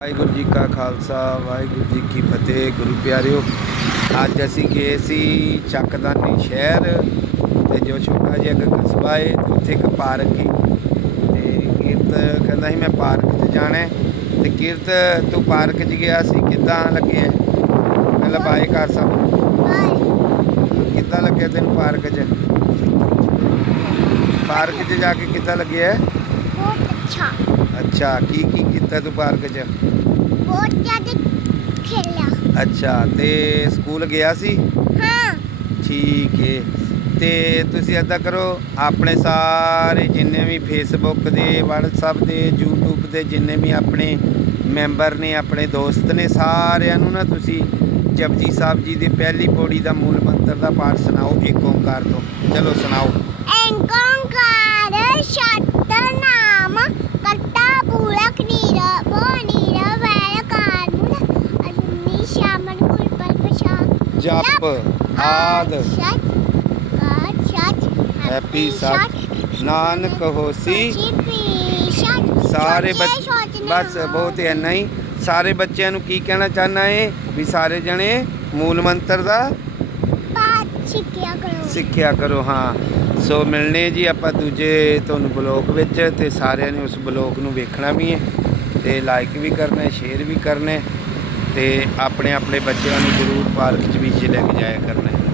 ਵਾਹਿਗੁਰੂ ਜੀ ਕਾ ਖਾਲਸਾ ਵਾਹਿਗੁਰੂ ਜੀ ਕੀ ਫਤਿਹ। ਗੁਰੂ ਪਿਆਰਿਓ ਅੱਜ ਅਸੀਂ ਗਏ ਸੀ ਚੱਕਦਾਨੀ ਸ਼ਹਿਰ ਤੇ ਜੋ ਛੋਟਾ ਜਿਹਾ ਇੱਕ ਕਸਬਾ ਹੈ ਤੇ ਉੱਥੇ ਇੱਕ ਪਾਰਕ ਹੈ ਤੇ ਕੀਰਤ ਕਹਿੰਦਾ ਸੀ ਮੈਂ ਪਾਰਕ 'ਚ ਜਾਣਾ। ਤੇ ਕੀਰਤ ਤੂੰ ਪਾਰਕ 'ਚ ਗਿਆ ਸੀ ਕਿੱਦਾਂ ਲੱਗਿਆ? ਪਹਿਲਾਂ ਬਾਏ ਕਰ ਸਭ। ਕਿੱਦਾਂ ਲੱਗਿਆ ਤੈਨੂੰ ਪਾਰਕ 'ਚ? ਪਾਰਕ 'ਚ ਜਾ ਕੇ ਕਿੱਦਾਂ ਲੱਗਿਆ? ਬਹੁਤ ਅੱਛਾ। ਅੱਛਾ ਕੀ ਕੀ ਕੀਤਾ ਤੂੰ ਪਾਰਕ 'ਚ? ਬਹੁਤ ਜ਼ਿਆਦਾ ਖੇਲਿਆ। ਅੱਛਾ ਤੇ ਸਕੂਲ ਗਿਆ ਸੀ? ਹਾਂ। ਠੀਕ ਏ। ਤੇ ਤੁਸੀਂ ਏਦਾਂ ਕਰੋ ਆਪਣੇ ਸਾਰੇ ਜਿੰਨੇ ਵੀ ਫੇਸਬੁੱਕ ਦੇ WhatsApp ਦੇ YouTube ਦੇ ਜਿੰਨੇ ਵੀ ਆਪਣੇ ਮੈਂਬਰ ਨੇ ਆਪਣੇ ਦੋਸਤ ਨੇ ਸਾਰਿਆਂ ਨੂੰ ਨਾ ਤੁਸੀਂ ਜਪਜੀ ਸਾਹਿਬ ਜੀ ਦੀ ਪਹਿਲੀ ਪੌੜੀ ਦਾ ਮੂਲ ਮੰਤਰ ਦਾ ਪਾਠ ਸੁਣਾਓ ਇੱਕ ਓੰਕਾਰ ਤੋਂ। ਚਲੋ ਸੁਣਾਓ। ਐਂਕੰਕਾਰ ਜਪ, ਆਦ। ਹੈਪੀ ਸਤ ਨਾਨਕ ਹੋਸੀ ਸਾਰੇ ਬੱਚੇ ਬਸ ਬਹੁਤ ਇੰਨਾ ਹੀ ਸਾਰੇ ਬੱਚਿਆਂ ਨੂੰ ਕੀ ਕਹਿਣਾ ਚਾਹਨਾ ਹੈ ਵੀ ਸਾਰੇ ਜਣੇ ਮੂਲ ਮੰਤਰ ਦਾ ਸਿੱਖਿਆ ਕਰੋ ਸਿੱਖਿਆ ਕਰੋ ਹਾਂ। ਸੋ ਮਿਲਨੇ ਜੀ ਆਪਾਂ ਦੂਜੇ ਤੁਹਾਨੂੰ ਬਲੌਗ ਵਿੱਚ ਤੇ ਸਾਰਿਆਂ ਨੇ ਉਸ ਬਲੌਗ ਨੂੰ ਵੇਖਣਾ ਵੀ ਹੈ ਤੇ ਲਾਈਕ ਵੀ ਕਰਨਾ ਹੈ ਸ਼ੇਅਰ ਵੀ ਕਰਨਾ ਹੈ ਤੇ ਆਪਣੇ ਆਪਣੇ ਬੱਚਿਆਂ ਨੂੰ ਜ਼ਰੂਰ ਪਾਰਕ 'ਚ ਵੀ ਲੈ ਕੇ ਜਾਇਆ ਕਰਨਾ